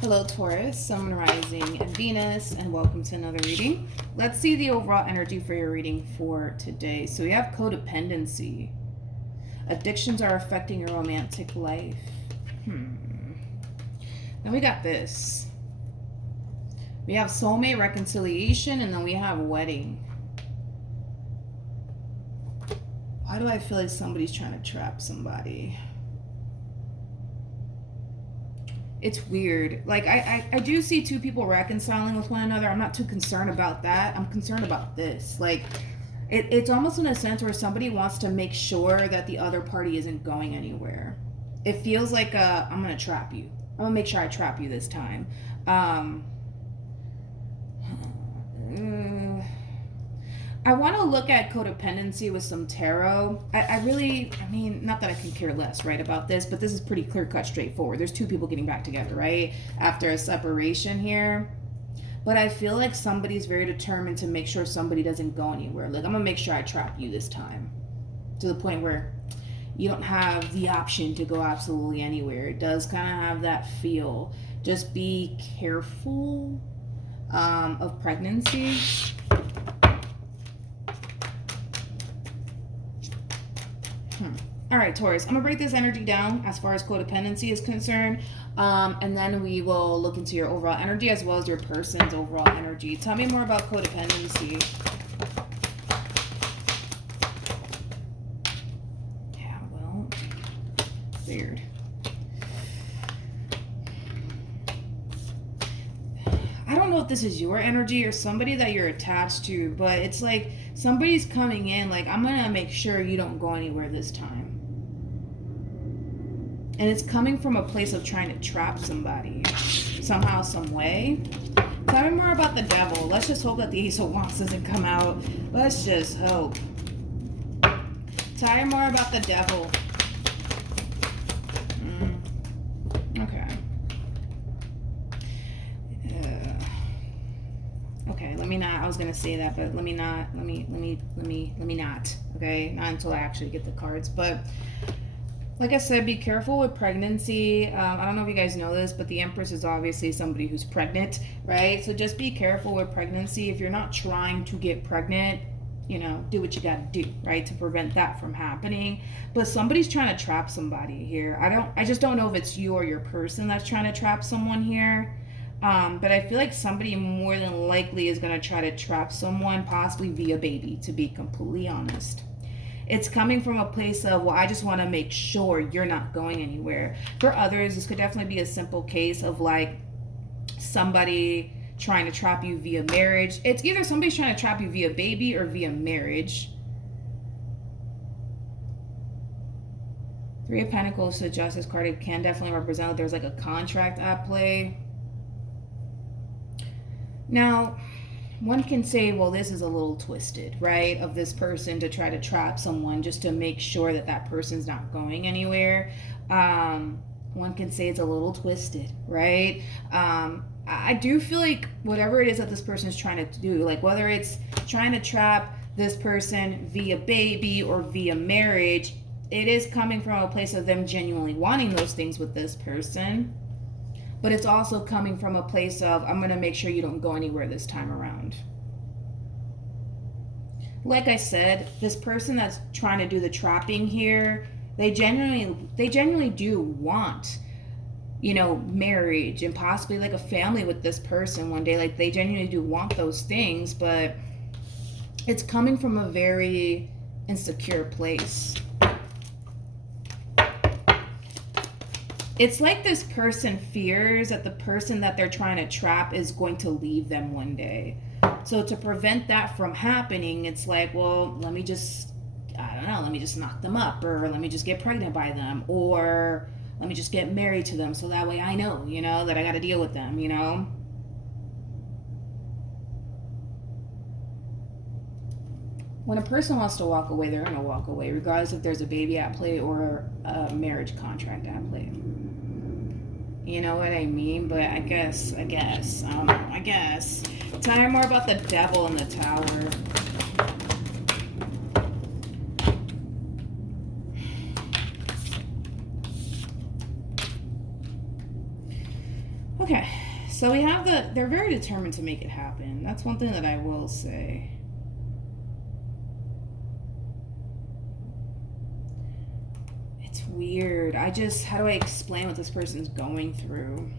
Hello, Taurus, Sun, Rising, and Venus, and welcome to another reading. Let's see the overall energy for your reading for today. So we have codependency. Addictions are affecting your romantic life. Then we got this. We have soulmate reconciliation, and then we have wedding. Why do I feel like somebody's trying to trap somebody? It's weird. Like, I do see two people reconciling with one another. I'm not too concerned about that. I'm concerned about this. Like, it's almost in a sense where somebody wants to make sure that the other party isn't going anywhere. It feels like I'm going to trap you. I'm going to make sure I trap you this time. I want to look at codependency with some tarot. I mean, not that I can care less, right, about this, but this is pretty clear-cut, straightforward. There's two people getting back together, right, after a separation here. But I feel like somebody's very determined to make sure somebody doesn't go anywhere. Like, I'm going to make sure I trap you this time. To the point where you don't have the option to go absolutely anywhere. It does kind of have that feel. Just be careful of pregnancy. All right, Taurus, I'm going to break this energy down as far as codependency is concerned, and then we will look into your overall energy as well as your person's overall energy. Tell me more about codependency. Yeah, well, weird. I don't know if this is your energy or somebody that you're attached to, but it's like somebody's coming in like, I'm going to make sure you don't go anywhere this time. And it's coming from a place of trying to trap somebody somehow, some way. Tell me more about the devil. Let's just hope that the Ace of Wands doesn't come out. Let's just hope. Tell me more about the devil. Okay. Okay, let me not. I was gonna say that, but let me not. Let me not. Okay, not until I actually get the cards. But like I said, be careful with pregnancy. I don't know if you guys know this, but the Empress is obviously somebody who's pregnant, right? So just be careful with pregnancy. If you're not trying to get pregnant, you know, do what you got to do, right, to prevent that from happening. But somebody's trying to trap somebody here. I just don't know if it's you or your person that's trying to trap someone here. But I feel like somebody more than likely is going to try to trap someone, possibly via baby, to be completely honest. It's coming from a place of, well, I just want to make sure you're not going anywhere. For others, this could definitely be a simple case of like somebody trying to trap you via marriage. It's either somebody's trying to trap you via baby or via marriage. Three of Pentacles to Justice card, it can definitely represent that there's like a contract at play. Now, one can say, well, this is a little twisted, right, of this person to try to trap someone just to make sure that that person's not going anywhere. One can say it's a little twisted, right? I do feel like whatever it is that this person is trying to do, like whether it's trying to trap this person via baby or via marriage, it is coming from a place of them genuinely wanting those things with this person. But it's also coming from a place of, I'm going to make sure you don't go anywhere this time around. Like I said, this person that's trying to do the trapping here, they genuinely do want, you know, marriage and possibly like a family with this person one day. Like they genuinely do want those things, but it's coming from a very insecure place. It's like this person fears that the person that they're trying to trap is going to leave them one day. So to prevent that from happening, it's like, well, let me just knock them up, or let me just get pregnant by them, or let me just get married to them so that way I know, you know, that I got to deal with them, you know. When a person wants to walk away, they're going to walk away, regardless if there's a baby at play or a marriage contract at play. You know what I mean? But I guess. Tell me more about the devil in the Tower. Okay, so we have they're very determined to make it happen. That's one thing that I will say. It's weird. How do I explain what this person's going through?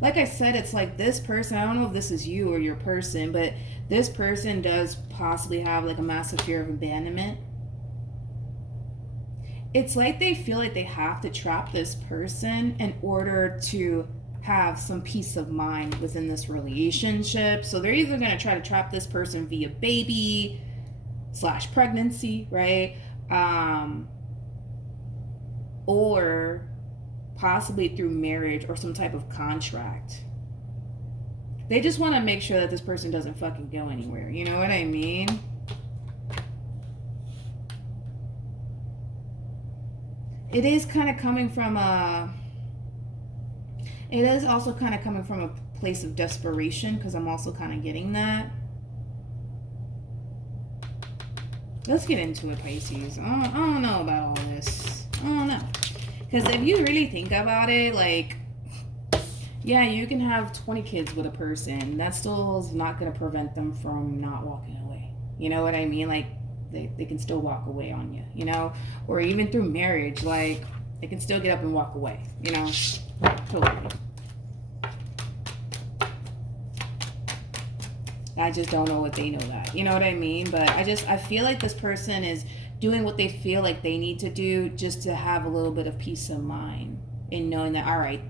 Like I said, it's like this person, I don't know if this is you or your person, but this person does possibly have like a massive fear of abandonment. It's like they feel like they have to trap this person in order to have some peace of mind within this relationship. So they're either going to try to trap this person via baby / pregnancy, right? Or possibly through marriage or some type of contract. They just want to make sure that this person doesn't fucking go anywhere. You know what I mean? It is kind of coming from it is also kind of coming from a place of desperation, because I'm also kind of getting that. Let's get into it, Pisces. I don't know about all this. I don't know. Because if you really think about it, like, yeah, you can have 20 kids with a person. That still is not going to prevent them from not walking away. You know what I mean? Like, they can still walk away on you, you know? Or even through marriage, like, they can still get up and walk away, you know? Totally. I just don't know what they know that. You know what I mean? But I feel like this person is doing what they feel like they need to do just to have a little bit of peace of mind in knowing that, all right,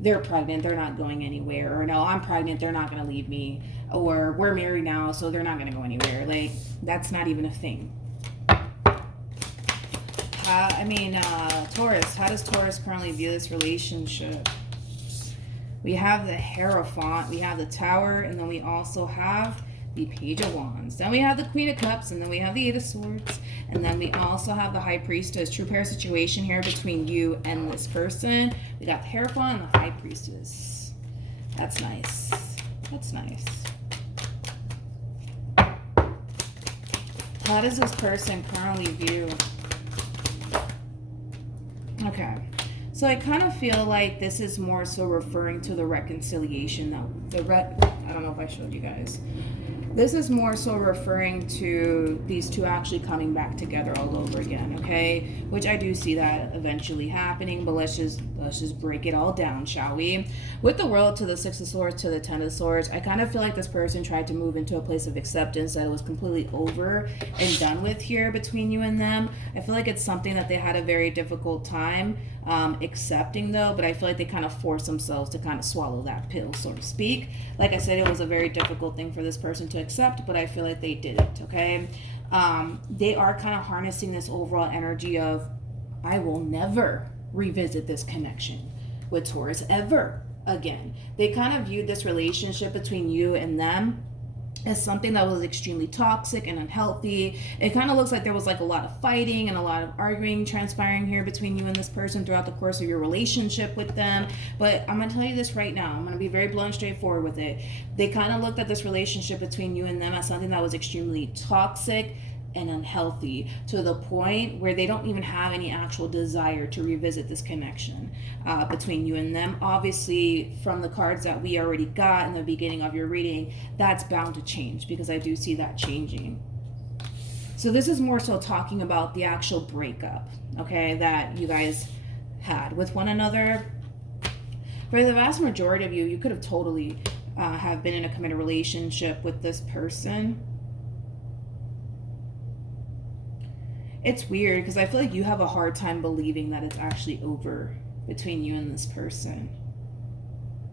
they're pregnant, they're not going anywhere. Or no, I'm pregnant, they're not going to leave me. Or we're married now, so they're not going to go anywhere. Like, that's not even a thing. Taurus, how does Taurus currently view this relationship? We have the Hierophant, we have the Tower, and then we also have the Page of Wands. Then we have the Queen of Cups, and then we have the Eight of Swords, and then we also have the High Priestess. True pair situation here between you and this person. We got the Hierophant and the High Priestess. That's nice. That's nice. How does this person currently view? Okay. So I kind of feel like this is more so referring to the reconciliation. I don't know if I showed you guys. This is more so referring to these two actually coming back together all over again, okay? Which I do see that eventually happening, but let's just break it all down, shall we? With the World to the Six of Swords to the Ten of Swords, I kind of feel like this person tried to move into a place of acceptance that it was completely over and done with here between you and them. I feel like it's something that they had a very difficult time accepting though, but I feel like they kind of forced themselves to kind of swallow that pill, so to speak. Like I said, it was a very difficult thing for this person to accept, but I feel like they did it, okay? They are kind of harnessing this overall energy of, I will never revisit this connection with Taurus ever again. They kind of viewed this relationship between you and them as something that was extremely toxic and unhealthy. It kind of looks like there was like a lot of fighting and a lot of arguing transpiring here between you and this person throughout the course of your relationship with them. But I'm going to tell you this right now. I'm going to be very blunt and straightforward with it. They kind of looked at this relationship between you and them as something that was extremely toxic and unhealthy, to the point where they don't even have any actual desire to revisit this connection between you and them. Obviously, from the cards that we already got in the beginning of your reading, that's bound to change, because I do see that changing. So this is more so talking about the actual breakup, okay, that you guys had with one another. For the vast majority of you, you could have totally have been in a committed relationship with this person. It's weird because I feel like you have a hard time believing that it's actually over between you and this person.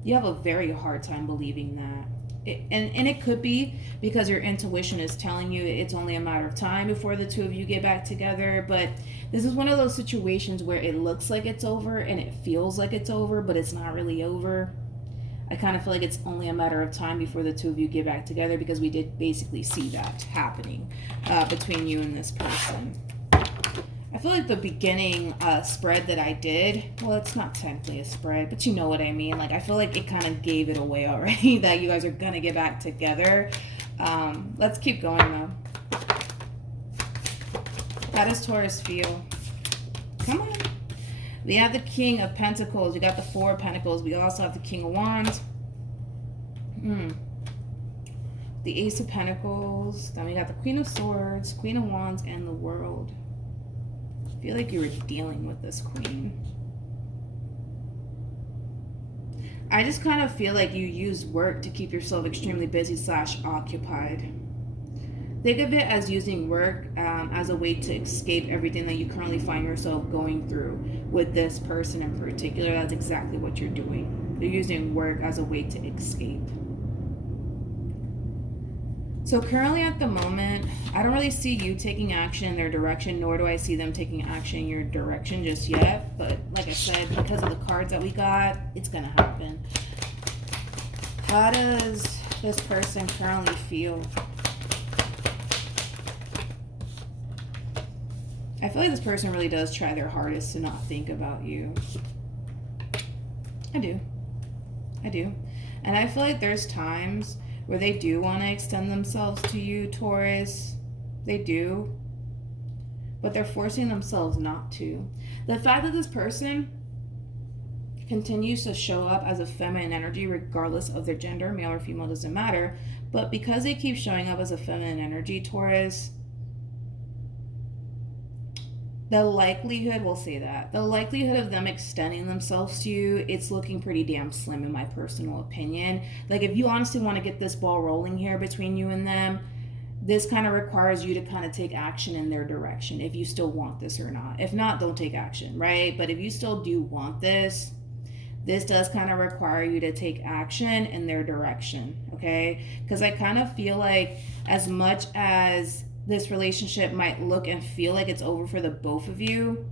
You have a very hard time believing that. And it could be because your intuition is telling you it's only a matter of time before the two of you get back together. But this is one of those situations where it looks like it's over and it feels like it's over, but it's not really over. I kind of feel like it's only a matter of time before the two of you get back together, because we did basically see that happening between you and this person. I feel like the beginning spread that I did, well, it's not technically a spread, but you know what I mean. Like, I feel like it kind of gave it away already that you guys are going to get back together. Let's keep going, though. How does Taurus feel? Come on. We have the King of Pentacles. We got the Four of Pentacles. We also have the King of Wands. The Ace of Pentacles. Then we got the Queen of Swords, Queen of Wands, and the World. I feel like you were dealing with this Queen. I just kind of feel like you use work to keep yourself extremely busy / occupied. Think of it as using work as a way to escape everything that you currently find yourself going through with this person in particular. That's exactly what you're doing. You're using work as a way to escape. So currently at the moment, I don't really see you taking action in their direction, nor do I see them taking action in your direction just yet. But like I said, because of the cards that we got, it's going to happen. How does this person currently feel? I feel like this person really does try their hardest to not think about you. I do. And I feel like there's times where they do want to extend themselves to you, Taurus. They do. But they're forcing themselves not to. The fact that this person continues to show up as a feminine energy, regardless of their gender, male or female, doesn't matter. But because they keep showing up as a feminine energy, Taurus, the likelihood, we'll say that, the likelihood of them extending themselves to you, it's looking pretty damn slim in my personal opinion. Like, if you honestly want to get this ball rolling here between you and them, this kind of requires you to kind of take action in their direction if you still want this or not. If not, don't take action, right? But if you still do want this does kind of require you to take action in their direction, okay? Because I kind of feel like as much as this relationship might look and feel like it's over for the both of you,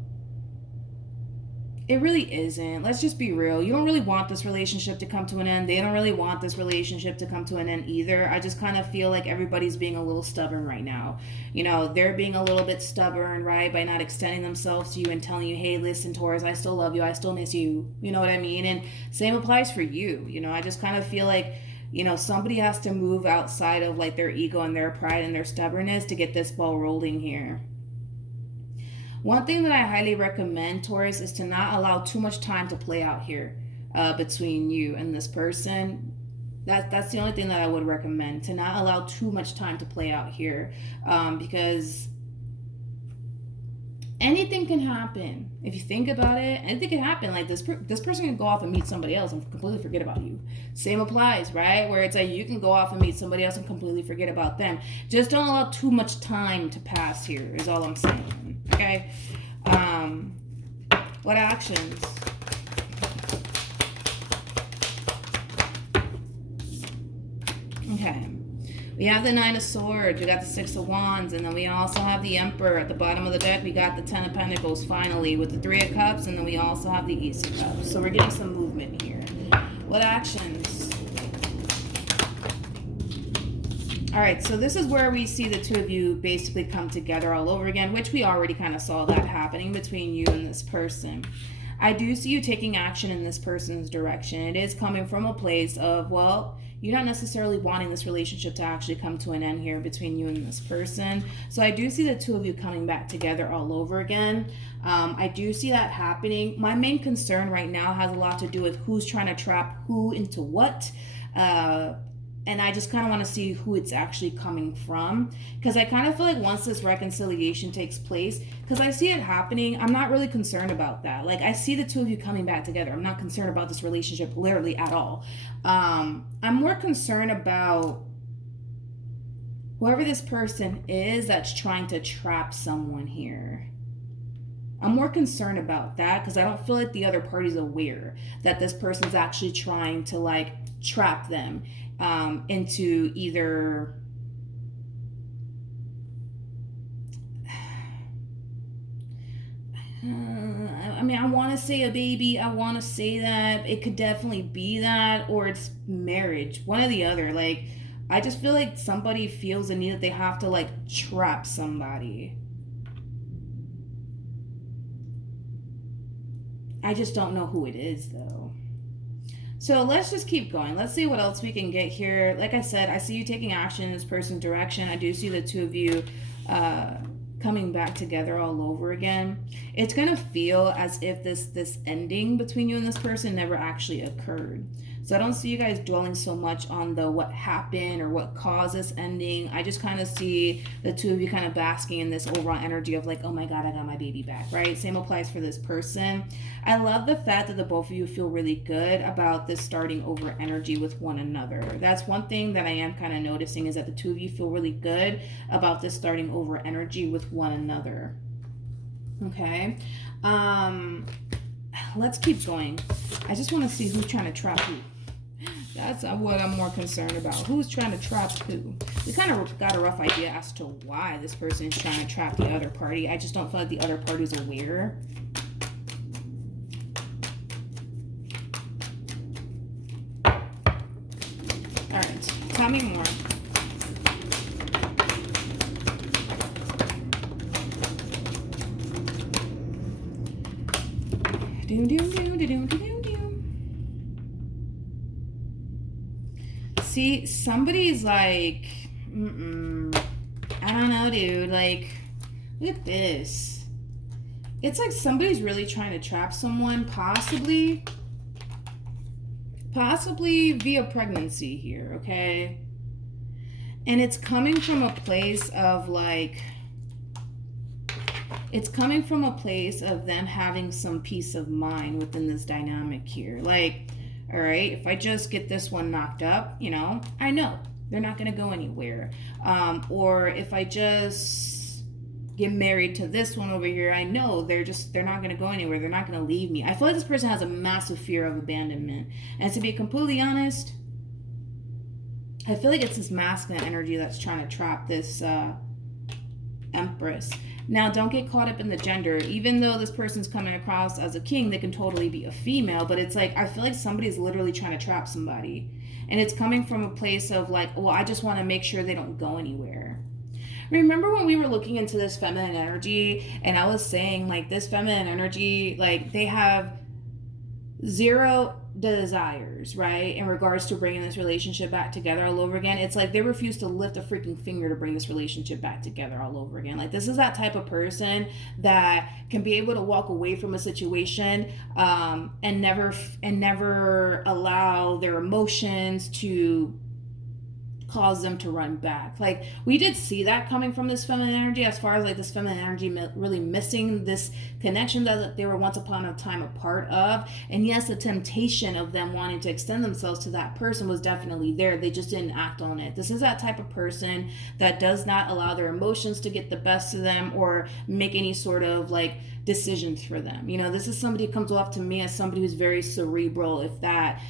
it really isn't. Let's just be real. You don't really want this relationship to come to an end. They don't really want this relationship to come to an end either. I just kind of feel like everybody's being a little stubborn right now. You know, they're being a little bit stubborn, right? By not extending themselves to you and telling you, hey, listen, Taurus, I still love you. I still miss you. You know what I mean? And same applies for you. You know, I just kind of feel like, you know, somebody has to move outside of like their ego and their pride and their stubbornness to get this ball rolling here. One thing that I highly recommend, Taurus, is to not allow too much time to play out here between you and this person. That's the only thing that I would recommend, to not allow too much time to play out here, because anything can happen. If you think about it, anything can happen. Like this person can go off and meet somebody else and completely forget about you. Same applies, right? Where it's like you can go off and meet somebody else and completely forget about them. Just don't allow too much time to pass here is all I'm saying. Okay? What actions? Okay. We have the Nine of Swords, we got the Six of Wands, and then we also have the Emperor. At the bottom of the deck, we got the Ten of Pentacles, finally, with the Three of Cups, and then we also have the Ace of Cups. So we're getting some movement here. What actions? All right, so this is where we see the two of you basically come together all over again, which we already kind of saw that happening between you and this person. I do see you taking action in this person's direction. It is coming from a place of, well, you're not necessarily wanting this relationship to actually come to an end here between you and this person. So I do see the two of you coming back together all over again. I do see that happening. My main concern right now has a lot to do with who's trying to trap who into what. And I just kind of want to see who it's actually coming from. Because I kind of feel like once this reconciliation takes place, because I see it happening, I'm not really concerned about that. Like, I see the two of you coming back together. I'm not concerned about this relationship literally at all. I'm more concerned about whoever this person is that's trying to trap someone here. I'm more concerned about that because I don't feel like the other party's aware that this person's actually trying to, like, trap them into either I mean, I want to say a baby, I want to say that it could definitely be that, or it's marriage, one or the other. Like, I just feel like somebody feels the need that they have to, like, trap somebody. I just don't know who it is, though. So let's just keep going. Let's see what else we can get here. Like I said, I see you taking action in this person's direction. I do see the two of you coming back together all over again, it's gonna feel as if this ending between you and this person never actually occurred. So I don't see you guys dwelling so much on the what happened or what caused this ending. I just kind of see the two of you kind of basking in this overall energy of like, oh my God, I got my baby back, right? Same applies for this person. I love the fact that the both of you feel really good about this starting over energy with one another. That's one thing that I am kind of noticing, is that the two of you feel really good about this starting over energy with one another. Okay. Let's keep going. I just want to see who's trying to trap who. That's what I'm more concerned about. Who's trying to trap who? We kind of got a rough idea as to why this person is trying to trap the other party. I just don't feel like the other party's aware. Alright, tell me more. See, somebody's like, I don't know, dude. Like, look at this. It's like somebody's really trying to trap someone, possibly via pregnancy here, okay? And it's coming from a place of like, it's coming from a place of them having some peace of mind within this dynamic here. Like, all right, if I just get this one knocked up, you know they're not going to go anywhere. Or if I just get married to this one over here, I know they're not going to go anywhere. They're not going to leave me. I feel like this person has a massive fear of abandonment. And to be completely honest, I feel like it's this masculine energy that's trying to trap this Empress. Now, don't get caught up in the gender. Even though this person's coming across as a king, they can totally be a female. But it's like, I feel like somebody's literally trying to trap somebody. And it's coming from a place of like, well, I just want to make sure they don't go anywhere. Remember when we were looking into this feminine energy, and I was saying like this feminine energy, like they have zero desires, right, in regards to bringing this relationship back together all over again. It's like they refuse to lift a freaking finger to bring this relationship back together all over again. Like, this is that type of person that can be able to walk away from a situation and never allow their emotions to cause them to run back. Like, we did see that coming from this feminine energy, as far as like this feminine energy really missing this connection that they were once upon a time a part of. And yes, the temptation of them wanting to extend themselves to that person was definitely there. They just didn't act on it. This is that type of person that does not allow their emotions to get the best of them or make any sort of like decisions for them. You know, this is somebody who comes off to me as somebody who's very cerebral, if that,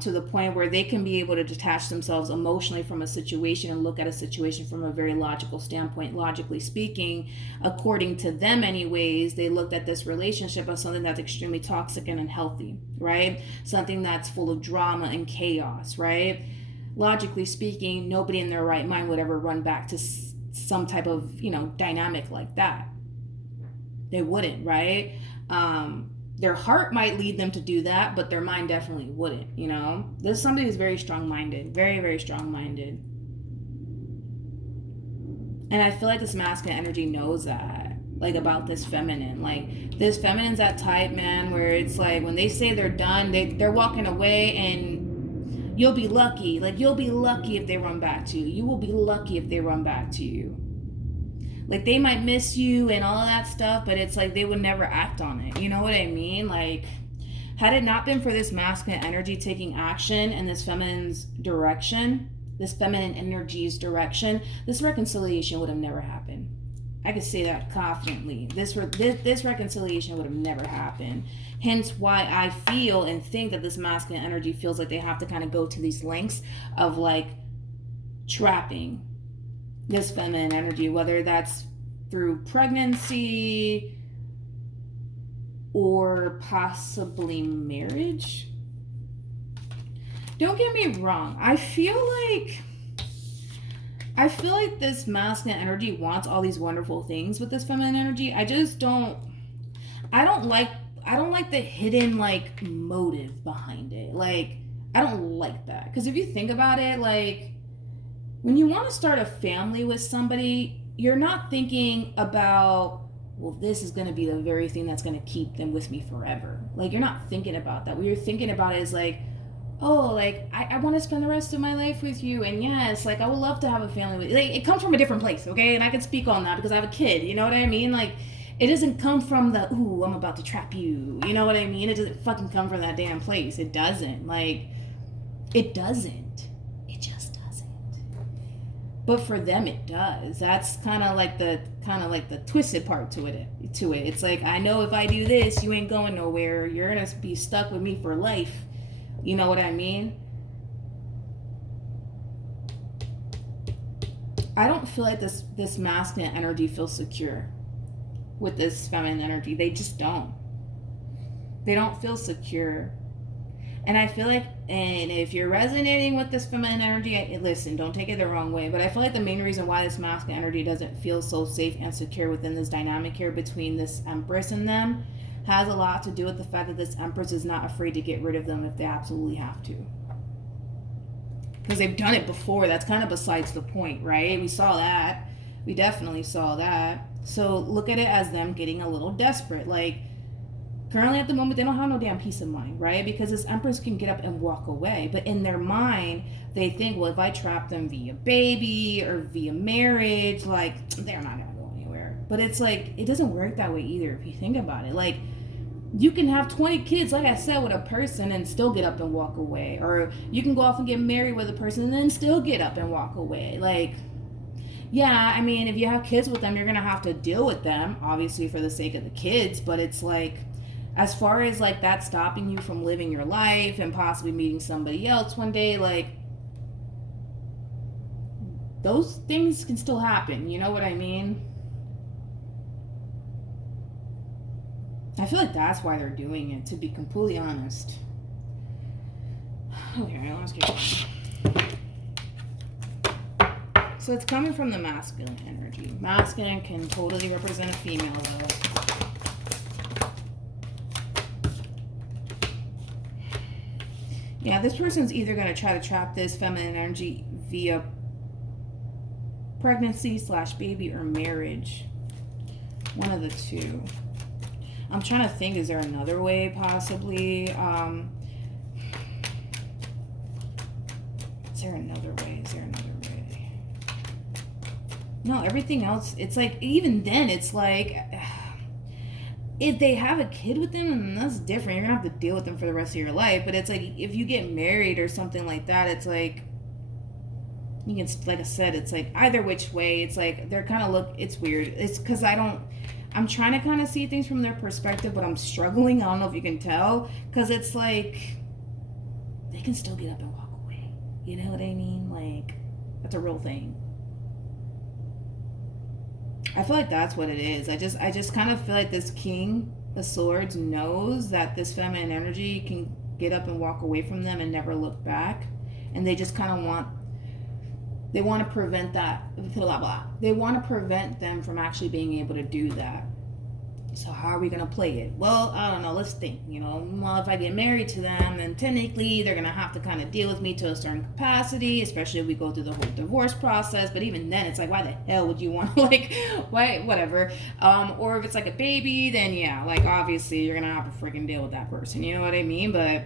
to the point where they can be able to detach themselves emotionally from a situation and look at a situation from a very logical standpoint. Logically speaking, according to them anyways, they looked at this relationship as something that's extremely toxic and unhealthy, right? Something that's full of drama and chaos, right? Logically speaking, nobody in their right mind would ever run back to some type of, you know, dynamic like that. They wouldn't, right? Their heart might lead them to do that, but their mind definitely wouldn't, you know? This is somebody who's very strong-minded, very, very strong-minded. And I feel like this masculine energy knows that, like, about this feminine. Like, this feminine's that type, man, where it's like, when they say they're done, they're walking away, and you'll be lucky. Like, you'll be lucky if they run back to you. You will be lucky if they run back to you. Like, they might miss you and all of that stuff, but it's like they would never act on it. You know what I mean? Like, had it not been for this masculine energy taking action in this feminine's direction, this feminine energy's direction, this reconciliation would have never happened. I could say that confidently. This reconciliation would have never happened. Hence why I feel and think that this masculine energy feels like they have to kind of go to these lengths of like trapping this feminine energy, whether that's through pregnancy or possibly marriage. Don't get me wrong. I feel like this masculine energy wants all these wonderful things with this feminine energy. I don't like the hidden like motive behind it. Like, I don't like that. Because if you think about it, like, when you want to start a family with somebody, you're not thinking about, well, this is going to be the very thing that's going to keep them with me forever. Like, you're not thinking about that. What you're thinking about is like, oh, like, I want to spend the rest of my life with you. And yes, like, I would love to have a family with you. Like, it comes from a different place, okay? And I can speak on that because I have a kid. You know what I mean? Like, it doesn't come from the, ooh, I'm about to trap you. You know what I mean? It doesn't fucking come from that damn place. It doesn't. Like, it doesn't. It just doesn't. But for them, it does. That's kind of like the twisted part to it. It's like, I know if I do this, you ain't going nowhere. You're gonna be stuck with me for life. You know what I mean? I don't feel like this masculine energy feels secure with this feminine energy. They just don't. They don't feel secure. And I feel like, and if you're resonating with this feminine energy, listen, don't take it the wrong way, but I feel like the main reason why this masculine energy doesn't feel so safe and secure within this dynamic here between this Empress and them has a lot to do with the fact that this Empress is not afraid to get rid of them if they absolutely have to. Because they've done it before. That's kind of besides the point, right? We saw that. We definitely saw that. So look at it as them getting a little desperate. Like, currently at the moment, they don't have no damn peace of mind, right? Because this Empress can get up and walk away. But in their mind, they think, well, if I trap them via baby or via marriage, like, they're not going to go anywhere. But it's like, it doesn't work that way either if you think about it. Like, you can have 20 kids, like I said, with a person and still get up and walk away. Or you can go off and get married with a person and then still get up and walk away. Like, yeah, I mean, if you have kids with them, you're going to have to deal with them, obviously for the sake of the kids. But it's like, as far as like that stopping you from living your life and possibly meeting somebody else one day, like, those things can still happen. You know what I mean? I feel like that's why they're doing it, to be completely honest. Okay, let's keep going. So it's coming from the masculine energy. Masculine can totally represent a female, though. Yeah, this person's either going to try to trap this feminine energy via pregnancy/baby or marriage. One of the two. I'm trying to think, is there another way possibly? Is there another way? No, everything else, it's like, even then, it's like, if they have a kid with them, then that's different. You're going to have to deal with them for the rest of your life. But it's like, if you get married or something like that, it's like, you can, like I said, it's like, either which way, it's like, they're kind of it's weird. It's because I'm trying to kind of see things from their perspective, but I'm struggling. I don't know if you can tell, because it's like, they can still get up and walk away. You know what I mean? Like, that's a real thing. I feel like that's what it is. I just kind of feel like this King of Swords knows that this feminine energy can get up and walk away from them and never look back. And they just kind of want to prevent that, blah, blah. They want to prevent them from actually being able to do that. So how are we going to play it? Well, I don't know. Let's think. Well, if I get married to them, then technically they're going to have to kind of deal with me to a certain capacity, especially if we go through the whole divorce process. But even then, it's like, why the hell would you want to, like, why, whatever. Or if it's like a baby, then yeah, like, obviously you're going to have to freaking deal with that person. You know what I mean? But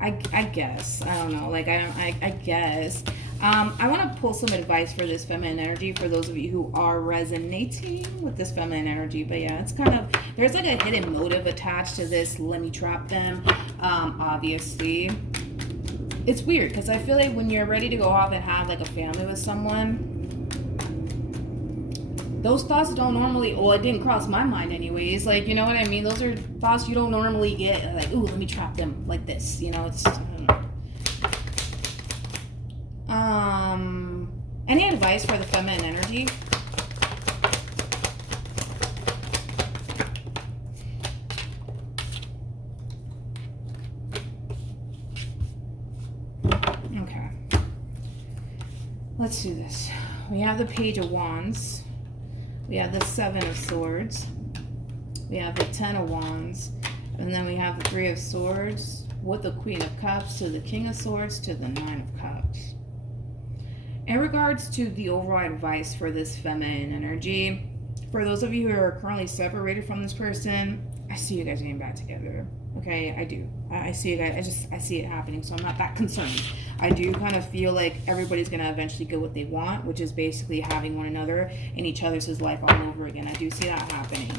I guess. I don't know. Like, I guess. I want to pull some advice for this feminine energy for those of you who are resonating with this feminine energy. But yeah, it's kind of, there's like a hidden motive attached to this. Let me trap them. Obviously. It's weird because I feel like when you're ready to go off and have like a family with someone, those thoughts don't normally, well, it didn't cross my mind anyways. Like, you know what I mean? Those are thoughts you don't normally get. Like, ooh, let me trap them like this. It's, I don't know. Any advice for the feminine energy? Okay. Let's do this. We have the Page of Wands. We have the Seven of Swords. We have the Ten of Wands. And then we have the Three of Swords with the Queen of Cups to the King of Swords to the Nine of Cups. In regards to the overall advice for this feminine energy, for those of you who are currently separated from this person, I see you guys getting back together. Okay, I do. I see you guys. I see it happening, so I'm not that concerned. I do kind of feel like everybody's gonna eventually get what they want, which is basically having one another in each other's life all over again. I do see that happening.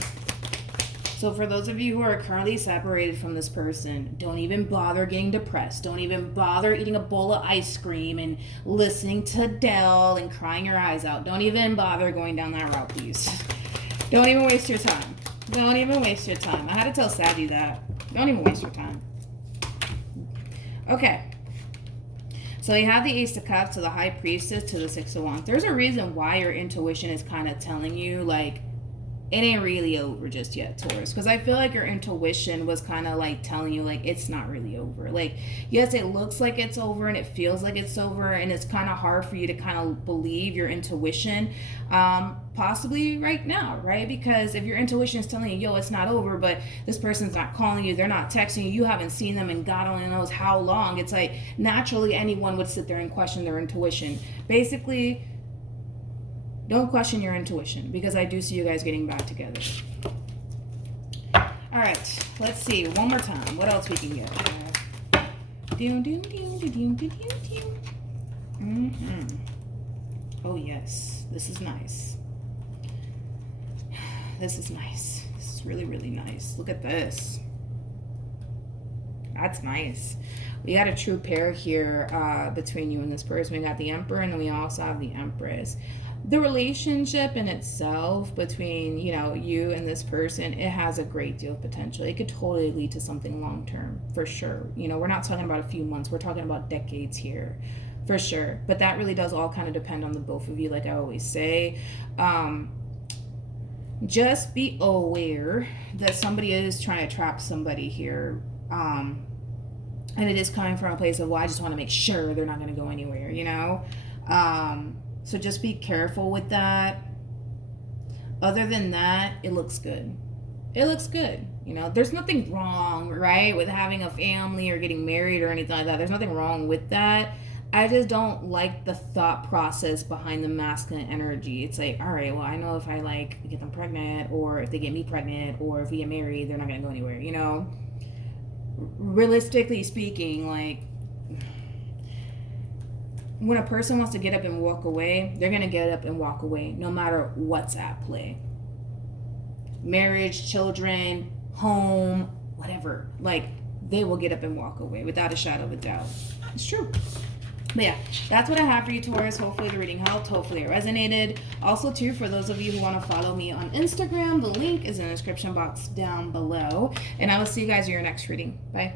So for those of you who are currently separated from this person, don't even bother getting depressed. Don't even bother eating a bowl of ice cream and listening to Adele and crying your eyes out. Don't even bother going down that route, please. Don't even waste your time. Don't even waste your time. I had to tell Savvy that. Don't even waste your time. Okay. So you have the Ace of Cups to the High Priestess to the Six of Wands. There's a reason why your intuition is kind of telling you, like, it ain't really over just yet, Taurus. Because I feel like your intuition was kind of like telling you, like, it's not really over. Like, yes, it looks like it's over and it feels like it's over, and it's kind of hard for you to kind of believe your intuition, possibly right now, right? Because if your intuition is telling you, yo, it's not over, but this person's not calling you, they're not texting you, you haven't seen them in God only knows how long, it's like naturally anyone would sit there and question their intuition. Basically, don't question your intuition, because I do see you guys getting back together. All right, let's see. One more time. What else we can get? Oh, yes. This is nice. This is nice. This is really, really nice. Look at this. That's nice. We got a true pair here between you and this person. We got the Emperor, and then we also have the Empress. The relationship in itself between, you know, you and this person, it has a great deal of potential. It could totally lead to something long term, for sure. You know, we're not talking about a few months. We're talking about decades here, for sure. But that really does all kind of depend on the both of you, like I always say. Just be aware that somebody is trying to trap somebody here. And it is coming from a place of, well, I just want to make sure they're not going to go anywhere, you know? So just be careful with that. Other than that, it looks good. It looks good. You know, there's nothing wrong, right, with having a family or getting married or anything like that. There's nothing wrong with that. I just don't like the thought process behind the masculine energy. It's like, all right, well, I know if I, like, get them pregnant, or if they get me pregnant, or if we get married, they're not going to go anywhere, you know? Realistically speaking, like, when a person wants to get up and walk away, they're going to get up and walk away no matter what's at play. Marriage, children, home, whatever. Like, they will get up and walk away without a shadow of a doubt. It's true. But yeah, that's what I have for you, Taurus. Hopefully the reading helped. Hopefully it resonated. Also, too, for those of you who want to follow me on Instagram, the link is in the description box down below. And I will see you guys in your next reading. Bye.